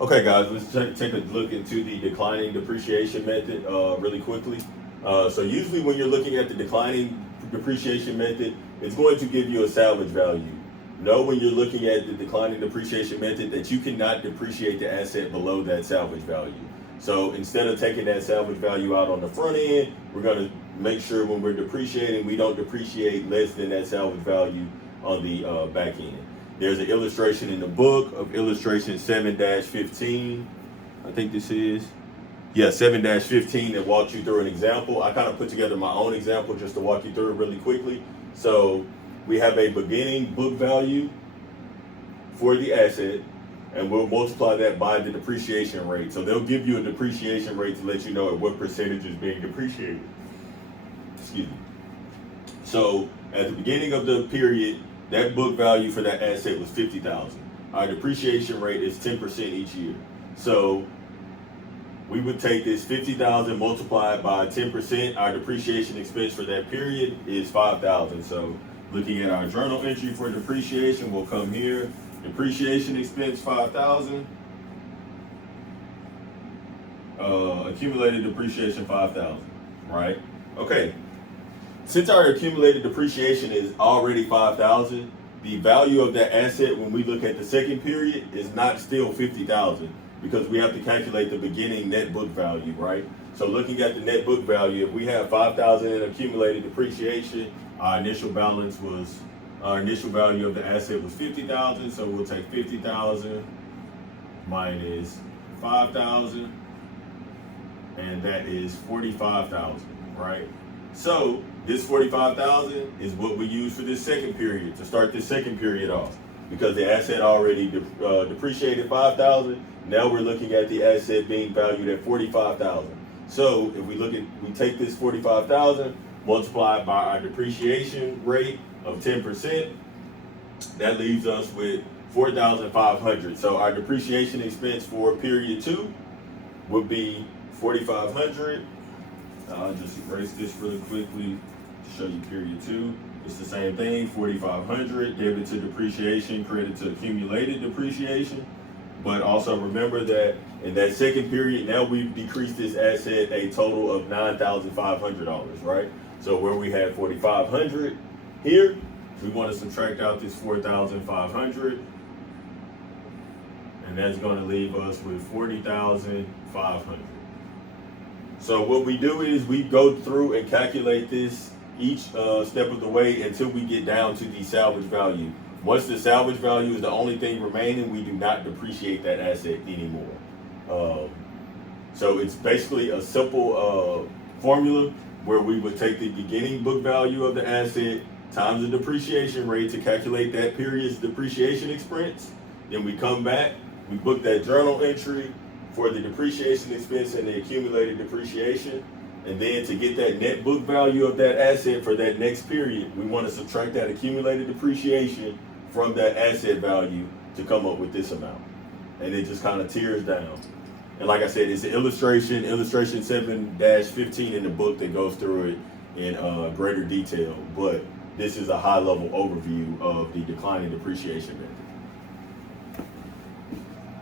Okay, guys, let's take a look into the declining depreciation method really quickly. So usually when you're looking at the declining depreciation method, it's going to give you a salvage value. Know when you're looking at the declining depreciation method that you cannot depreciate the asset below that salvage value. So instead of taking that salvage value out on the front end, we're going to make sure when we're depreciating, we don't depreciate less than that salvage value on the back end. There's an illustration in the book of illustration 7-15. I think this is. Yeah, 7-15 that walks you through an example. I kind of put together my own example just to walk you through it really quickly. So we have a beginning book value for the asset, and we'll multiply that by the depreciation rate. So they'll give you a depreciation rate to let you know at what percentage is being depreciated. Excuse me. So at the beginning of the period, that book value for that asset was $50,000. Our depreciation rate is 10% each year. So we would take this $50,000 multiplied by 10%. Our depreciation expense for that period is $5,000. So looking at our journal entry for depreciation, we'll come here. Depreciation expense $5,000. Accumulated depreciation $5,000. Right? Okay. Since our accumulated depreciation is already $5,000, the value of that asset when we look at the second period is not still $50,000 because we have to calculate the beginning net book value, right? So looking at the net book value, if we have $5,000 in accumulated depreciation, our initial value of the asset was $50,000. So we'll take $50,000 minus $5,000, and that is $45,000, right? So this $45,000 is what we use for this second period to start this second period off, because the asset already depreciated $5,000. Now we're looking at the asset being valued at $45,000. So if we take this $45,000 multiplied by our depreciation rate of 10%, that leaves us with $4,500. So our depreciation expense for period 2 would be $4,500. I'll just erase this really quickly to show you period 2. It's the same thing, $4,500, debit to depreciation, credit to accumulated depreciation. But also remember that in that second period, now we've decreased this asset a total of $9,500, right? So where we had $4,500 here, we want to subtract out this $4,500, and that's going to leave us with $40,500. So what we do is we go through and calculate this each step of the way until we get down to the salvage value. Once the salvage value is the only thing remaining, we do not depreciate that asset anymore. So it's basically a simple formula where we would take the beginning book value of the asset times the depreciation rate to calculate that period's depreciation expense. Then we come back, we book that journal entry for the depreciation expense and the accumulated depreciation. And then to get that net book value of that asset for that next period, we want to subtract that accumulated depreciation from that asset value to come up with this amount. And it just kind of tears down. And like I said, it's an illustration 7-15 in the book that goes through it in greater detail. But this is a high level overview of the declining depreciation method.